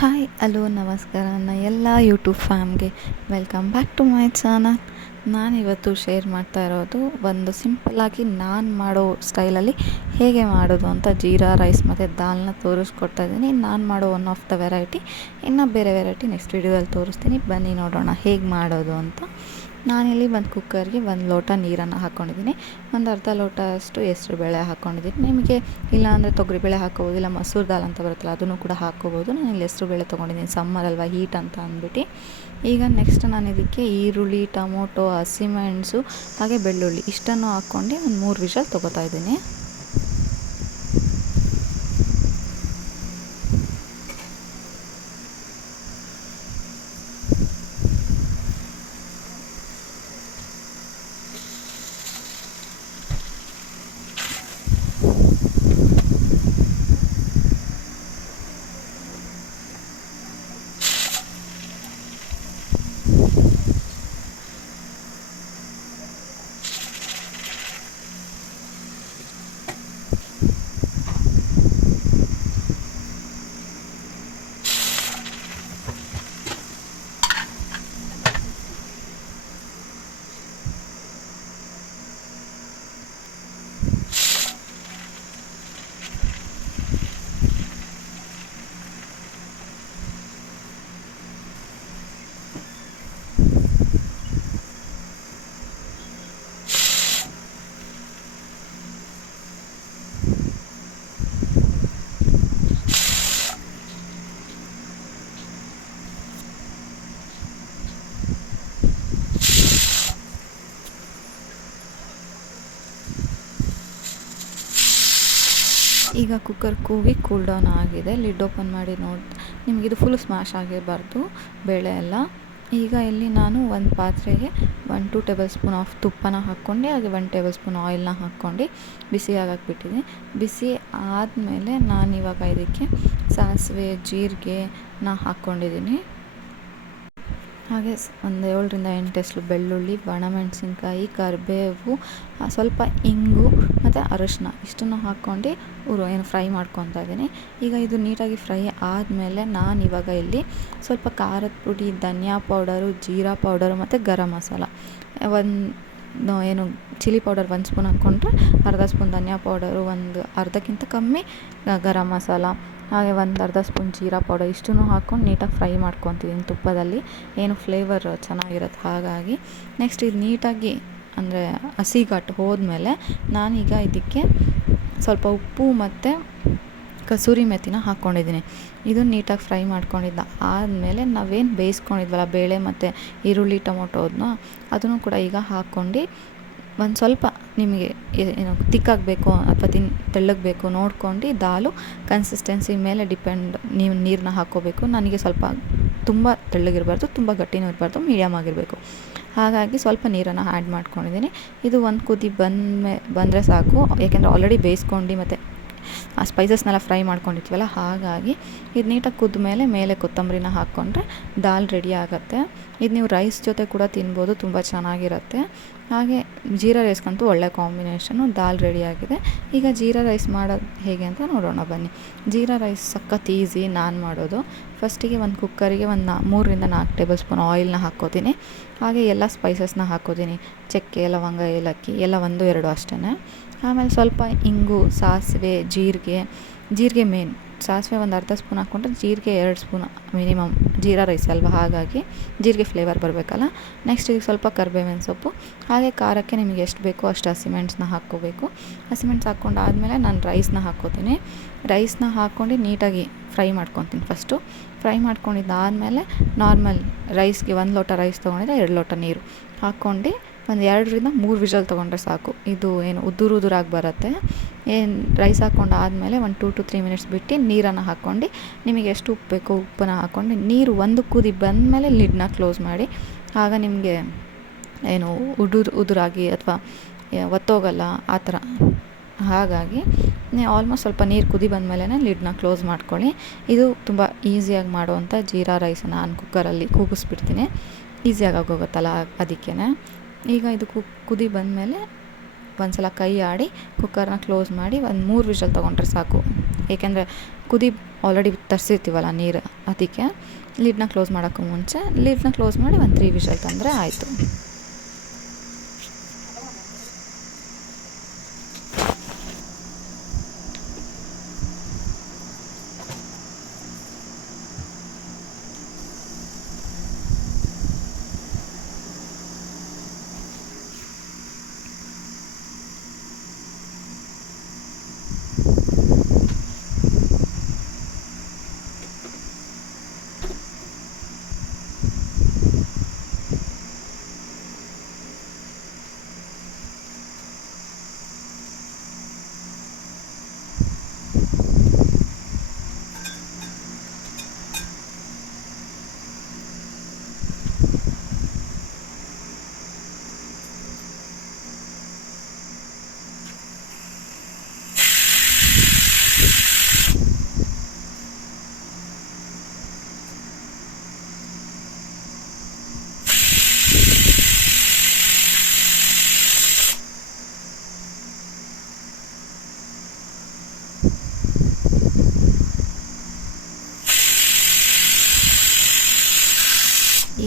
Hi hello ನಮಸ್ಕಾರ ನನ್ನ ಎಲ್ಲ ಯೂಟ್ಯೂಬ್ ಫ್ಯಾಮ್ಗೆ welcome back to my channel. ನಾನಿವತ್ತು ಶೇರ್ ಮಾಡ್ತಾ ಇರೋದು ಒಂದು ಸಿಂಪಲ್ಲಾಗಿ ನಾನು ಮಾಡೋ ಸ್ಟೈಲಲ್ಲಿ ಹೇಗೆ ಮಾಡೋದು ಅಂತ ಜೀರಾ ರೈಸ್ ಮತ್ತು ದಾಲ್ನ ತೋರಿಸ್ಕೊಡ್ತಾ ಇದ್ದೀನಿ. ನಾನು ಮಾಡೋ ಒನ್ ಆಫ್ ದ ವೆರೈಟಿ. ಇನ್ನು ಬೇರೆ ವೆರೈಟಿ ನೆಕ್ಸ್ಟ್ ವೀಡಿಯೋದಲ್ಲಿ ತೋರಿಸ್ತೀನಿ, ಬನ್ನಿ ನೋಡೋಣ ಹೇಗೆ ಮಾಡೋದು ಅಂತ. ನಾನಿಲ್ಲಿ ಒಂದು ಕುಕ್ಕರ್ಗೆ 1 ಲೋಟ ನೀರನ್ನು ಹಾಕ್ಕೊಂಡಿದ್ದೀನಿ. ಒಂದು ಅರ್ಧ ಲೋಟ ಅಷ್ಟು ಹೆಸ್ರು ಬೇಳೆ ಹಾಕ್ಕೊಂಡಿದ್ದೀನಿ. ನಿಮಗೆ ಇಲ್ಲಾಂದರೆ ತೊಗರಿಬೇಳೆ ಹಾಕ್ಕೋಬೋದು, ಇಲ್ಲ ಮಸೂರು ದಾಲ್ ಅಂತ ಬರುತ್ತಲ್ಲ ಅದನ್ನು ಕೂಡ ಹಾಕ್ಕೋಬೋದು. ನಾನು ಇಲ್ಲಿ ಹೆಸ್ರು ಬೇಳೆ ತೊಗೊಂಡಿದ್ದೀನಿ, ಸಮ್ಮರ್ ಅಲ್ವಾ ಹೀಟ್ ಅಂತ ಅಂದ್ಬಿಟ್ಟು. ಈಗ ನೆಕ್ಸ್ಟ್ ನಾನು ಇದಕ್ಕೆ ಈರುಳ್ಳಿ, ಟೊಮೊಟೊ, ಹಸಿಮೆಣಸು ಹಾಗೆ ಬೆಳ್ಳುಳ್ಳಿ ಇಷ್ಟನ್ನು ಹಾಕ್ಕೊಂಡು ಒಂದು 3 ವಿಷಲ್ ತೊಗೋತಾ ಇದ್ದೀನಿ. ಈಗ ಕುಕ್ಕರ್ ಕೂಗಿ ಕೂಲ್ ಡೌನ್ ಆಗಿದೆ. ಲಿಡ್ ಓಪನ್ ಮಾಡಿ ನೋಡಿ, ನಿಮಗಿದು ಫುಲ್ ಸ್ಮ್ಯಾಶ್ ಆಗಿರಬಾರ್ದು ಬೇಳೆ ಎಲ್ಲ. ಈಗ ಇಲ್ಲಿ ನಾನು ಒಂದು ಪಾತ್ರೆಗೆ 1-2 ಟೇಬಲ್ ಸ್ಪೂನ್ ಆಫ್ ತುಪ್ಪನ ಹಾಕ್ಕೊಂಡು, ಹಾಗೆ 1 ಟೇಬಲ್ ಸ್ಪೂನ್ ಆಯಿಲ್ನ ಹಾಕ್ಕೊಂಡು ಬಿಸಿ ಆಗಕ್ಕೆ ಬಿಸಿ ಆದಮೇಲೆ ನಾನಿವಾಗ ಇದಕ್ಕೆ ಸಾಸಿವೆ, ಜೀರಿಗೆನ ಹಾಕ್ಕೊಂಡಿದ್ದೀನಿ. ಹಾಗೆ ಒಂದು 7-8 ಎಸಳು ಬೆಳ್ಳುಳ್ಳಿ, ಒಣಮೆಣಸಿನ್ಕಾಯಿ, ಕರಿಬೇವು, ಸ್ವಲ್ಪ ಇಂಗು ಮತ್ತು ಅರಶಿನ ಇಷ್ಟನ್ನು ಹಾಕ್ಕೊಂಡು ಫ್ರೈ ಮಾಡ್ಕೊತಾ ಇದ್ದೀನಿ. ಈಗ ಇದು ನೀಟಾಗಿ ಫ್ರೈ ಆದಮೇಲೆ ನಾನಿವಾಗ ಇಲ್ಲಿ ಸ್ವಲ್ಪ ಖಾರದ ಪುಡಿ, ಧನಿಯಾ ಪೌಡರು, ಜೀರಾ ಪೌಡರು ಮತ್ತು garam masala chilli powder 1 spoon ಹಾಕ್ಕೊಂಡ್ರೆ, ಅರ್ಧ ಸ್ಪೂನ್ ಧನಿಯಾ ಪೌಡರು, ಒಂದು ಅರ್ಧಕ್ಕಿಂತ ಕಮ್ಮಿ ಗರಂ ಮಸಾಲ, ಹಾಗೆ ಒಂದು ಅರ್ಧ ಸ್ಪೂನ್ ಜೀರಾ ಪೌಡರ್ ಇಷ್ಟನ್ನು ಹಾಕ್ಕೊಂಡು ನೀಟಾಗಿ ಫ್ರೈ ಮಾಡ್ಕೊತಿದ್ದೀನಿ ತುಪ್ಪದಲ್ಲಿ. ಏನು ಫ್ಲೇವರ್ ಚೆನ್ನಾಗಿರುತ್ತೆ ಹಾಗಾಗಿ. ನೆಕ್ಸ್ಟ್ ಇದು ನೀಟಾಗಿ ಅಂದರೆ ಹಸಿಗಟ್ಟು ಹೋದ್ಮೇಲೆ ನಾನೀಗ ಇದಕ್ಕೆ ಸ್ವಲ್ಪ ಉಪ್ಪು ಮತ್ತು ಕಸೂರಿ ಮೆಥಿನ ಹಾಕ್ಕೊಂಡಿದ್ದೀನಿ. ಇದು ನೀಟಾಗಿ ಫ್ರೈ ಮಾಡ್ಕೊಂಡಿದ್ದ ಆದಮೇಲೆ ನಾವೇನು ಬೇಯಿಸ್ಕೊಂಡಿದ್ವಲ್ಲ ಬೇಳೆ ಮತ್ತು ಈರುಳ್ಳಿ ಟೊಮೊಟೋದನ್ನ ಅದನ್ನು ಕೂಡ ಈಗ ಹಾಕ್ಕೊಂಡು ಒಂದು ಸ್ವಲ್ಪ ನಿಮಗೆ ಏನು ತಿಕ್ಕಾಗಬೇಕು ಅಥವಾ ತೆಳ್ಳಗೆ ಬೇಕು ನೋಡ್ಕೊಂಡು ದಾಲು ಕನ್ಸಿಸ್ಟೆನ್ಸಿ ಮೇಲೆ ಡಿಪೆಂಡ್ ನೀವು ನೀರನ್ನ ಹಾಕ್ಕೋಬೇಕು. ನನಗೆ ಸ್ವಲ್ಪ ತುಂಬ ತೆಳ್ಳಗಿರಬಾರ್ದು, ತುಂಬ ಗಟ್ಟಿನೂ ಇರಬಾರ್ದು, ಮೀಡಿಯಮ್ ಆಗಿರಬೇಕು. ಹಾಗಾಗಿ ಸ್ವಲ್ಪ ನೀರನ್ನು ಆ್ಯಡ್ ಮಾಡ್ಕೊಂಡಿದ್ದೀನಿ. ಇದು ಒಂದು ಕುದಿ ಬಂದರೆ ಸಾಕು, ಏಕೆಂದರೆ ಆಲ್ರೆಡಿ ಬೇಯಿಸ್ಕೊಂಡು ಮತ್ತು ಆ ಸ್ಪೈಸಸ್ನೆಲ್ಲ ಫ್ರೈ ಮಾಡ್ಕೊಂಡಿರ್ತೀವಲ್ಲ ಹಾಗಾಗಿ. ಇದು ನೀಟಾಗಿ ಕುದ್ದ ಮೇಲೆ ಕೊತ್ತಂಬರಿನ ಹಾಕ್ಕೊಂಡ್ರೆ ದಾಲ್ ರೆಡಿ ಆಗುತ್ತೆ. ಇದು ನೀವು ರೈಸ್ ಜೊತೆ ಕೂಡ ತಿನ್ಬೋದು, ತುಂಬ ಚೆನ್ನಾಗಿರುತ್ತೆ. ಹಾಗೆ ಜೀರಾ ರೈಸ್ಗಂತೂ ಒಳ್ಳೆ ಕಾಂಬಿನೇಷನು. ದಾಲ್ ರೆಡಿಯಾಗಿದೆ. ಈಗ ಜೀರಾ ರೈಸ್ ಮಾಡೋದು ಹೇಗೆ ಅಂತ ನೋಡೋಣ ಬನ್ನಿ. ಜೀರಾ ರೈಸ್ ಸಖತ್ ಈಸಿ ನಾನು ಮಾಡೋದು. ಫಸ್ಟಿಗೆ ಒಂದು ಕುಕ್ಕರಿಗೆ 3-4 ಟೇಬಲ್ ಸ್ಪೂನ್ ಆಯಿಲ್ನ ಹಾಕ್ಕೋತೀನಿ. ಹಾಗೆ ಎಲ್ಲ ಸ್ಪೈಸಸ್ನ ಹಾಕ್ಕೋತೀನಿ. ಚಕ್ಕೆ, ಲವಂಗ, ಏಲಕ್ಕಿ ಎಲ್ಲ 1-2 ಅಷ್ಟೇ. ಆಮೇಲೆ ಸ್ವಲ್ಪ ಇಂಗು, ಸಾಸಿವೆ, ಜೀರಿಗೆ ಮೇನ್. ಸಾಸಿವೆ ಒಂದು ಅರ್ಧ ಸ್ಪೂನ್ ಹಾಕ್ಕೊಂಡ್ರೆ ಜೀರಿಗೆ 2 ಸ್ಪೂನ್ ಮಿನಿಮಮ್. ಜೀರಾ ರೈಸ್ ಅಲ್ವಾ ಹಾಗಾಗಿ ಜೀರಿಗೆ ಫ್ಲೇವರ್ ಬರಬೇಕಲ್ಲ. ನೆಕ್ಸ್ಟ್ ಇದಕ್ಕೆ ಸ್ವಲ್ಪ ಕರಿಬೇವಿನ ಸೊಪ್ಪು, ಹಾಗೆ ಖಾರಕ್ಕೆ ನಿಮಗೆ ಎಷ್ಟು ಬೇಕೋ ಅಷ್ಟು ಹಸಿಮೆಣಸನ್ನ ಹಾಕ್ಕೋಬೇಕು. ಹಸಿಮೆಣಸು ಹಾಕ್ಕೊಂಡಾದ್ಮೇಲೆ ನಾನು ರೈಸ್ನ ಹಾಕ್ಕೋತೀನಿ. ರೈಸ್ನ ಹಾಕ್ಕೊಂಡು ನೀಟಾಗಿ ಫ್ರೈ ಮಾಡ್ಕೊತೀನಿ. ಫಸ್ಟು ಫ್ರೈ ಮಾಡ್ಕೊಂಡಿದ್ದಾದಮೇಲೆ ನಾರ್ಮಲ್ ರೈಸ್ಗೆ 1 ಲೋಟ ರೈಸ್ ತೊಗೊಂಡಿದ್ರೆ 2 ಲೋಟ ನೀರು ಹಾಕ್ಕೊಂಡು ಒಂದು 2-3 ವಿಷಲ್ ತೊಗೊಂಡ್ರೆ ಸಾಕು. ಇದು ಏನು ಉದುರಾಗಿ ಬರುತ್ತೆ. ರೈಸ್ ಹಾಕ್ಕೊಂಡು ಆದಮೇಲೆ ಒಂದು 2-3 ಮಿನಿಟ್ಸ್ ಬಿಟ್ಟು ನೀರನ್ನು ಹಾಕ್ಕೊಂಡು ನಿಮಗೆ ಎಷ್ಟು ಉಪ್ಪು ಬೇಕೋ ಉಪ್ಪನ್ನು ಹಾಕ್ಕೊಂಡು ನೀರು ಒಂದು ಕುದಿ ಬಂದಮೇಲೆ ಲಿಡ್ನ ಕ್ಲೋಸ್ ಮಾಡಿ. ಆಗ ನಿಮಗೆ ಏನು ಉದುರಾಗಿ ಅಥವಾ ಒತ್ತೋಗಲ್ಲ ಆ ಥರ. ಹಾಗಾಗಿ ಆಲ್ಮೋಸ್ಟ್ ಸ್ವಲ್ಪ ನೀರು ಕುದಿ ಬಂದಮೇಲೆ ಲಿಡ್ನ ಕ್ಲೋಸ್ ಮಾಡ್ಕೊಳ್ಳಿ. ಇದು ತುಂಬ ಈಸಿಯಾಗಿ ಮಾಡುವಂಥ ಜೀರಾ ರೈಸ್ ನಾನು ಕುಕ್ಕರಲ್ಲಿ ಕೂಗಿಸ್ಬಿಡ್ತೀನಿ, ಈಸಿಯಾಗಿ ಆಗೋಗುತ್ತಲ್ಲ ಅದಕ್ಕೇ. ಈಗ ಇದು ಕುದಿ ಬಂದಮೇಲೆ ಒಂದು ಸಲ ಕೈ ಆಡಿ ಕುಕ್ಕರ್ನ ಕ್ಲೋಸ್ ಮಾಡಿ ಒಂದು 3 ವಿಷಲ್ ತೊಗೊಂಡ್ರೆ ಸಾಕು. ಏಕೆಂದರೆ ಕುದಿ ಆಲ್ರೆಡಿ ತರಿಸಿರ್ತೀವಲ್ಲ ನೀರು, ಅದಕ್ಕೆ ಲಿಡ್ನ ಕ್ಲೋಸ್ ಮಾಡೋಕ್ಕೂ ಮುಂಚೆ ಲಿಡ್ನ ಕ್ಲೋಸ್ ಮಾಡಿ ಒಂದು 3 ವಿಷಲ್ ತಂದರೆ ಆಯಿತು.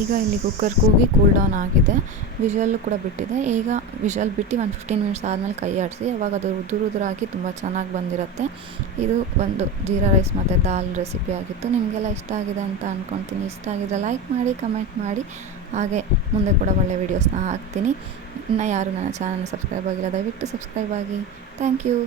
ಈಗ ಇಲ್ಲಿ ಕುಕ್ಕರ್ ಕೂಗಿ ಕೂಲ್ ಡೌನ್ ಆಗಿದೆ, ವಿಷಲ್ಲು ಕೂಡ ಬಿಟ್ಟಿದೆ. ಈಗ ವಿಷಲ್ ಬಿಟ್ಟು ಒಂದು 15 ಮಿನಿಟ್ಸ್ ಆದಮೇಲೆ ಕೈ ಆಡಿಸಿ, ಅವಾಗ ಅದು ಉದುರಾಗಿ ತುಂಬ ಚೆನ್ನಾಗಿ ಬಂದಿರುತ್ತೆ. ಇದು ಒಂದು ಜೀರಾ ರೈಸ್ ಮತ್ತು ದಾಲ್ ರೆಸಿಪಿ ಆಗಿತ್ತು. ನಿಮಗೆಲ್ಲ ಇಷ್ಟ ಆಗಿದೆ ಅಂತ ಅಂದ್ಕೊತೀನಿ. ಇಷ್ಟ ಆಗಿದ್ರೆ ಲೈಕ್ ಮಾಡಿ, ಕಮೆಂಟ್ ಮಾಡಿ, ಹಾಗೆ ಮುಂದೆ ಕೂಡ ಒಳ್ಳೆ ವೀಡಿಯೋಸ್ನ ಹಾಕ್ತೀನಿ. ಇನ್ನು ಯಾರು ನನ್ನ ಚಾನಲ್ನ ಸಬ್ಸ್ಕ್ರೈಬ್ ಆಗಿಲ್ಲ, ದಯವಿಟ್ಟು ಸಬ್ಸ್ಕ್ರೈಬ್ ಆಗಿ. Thank you.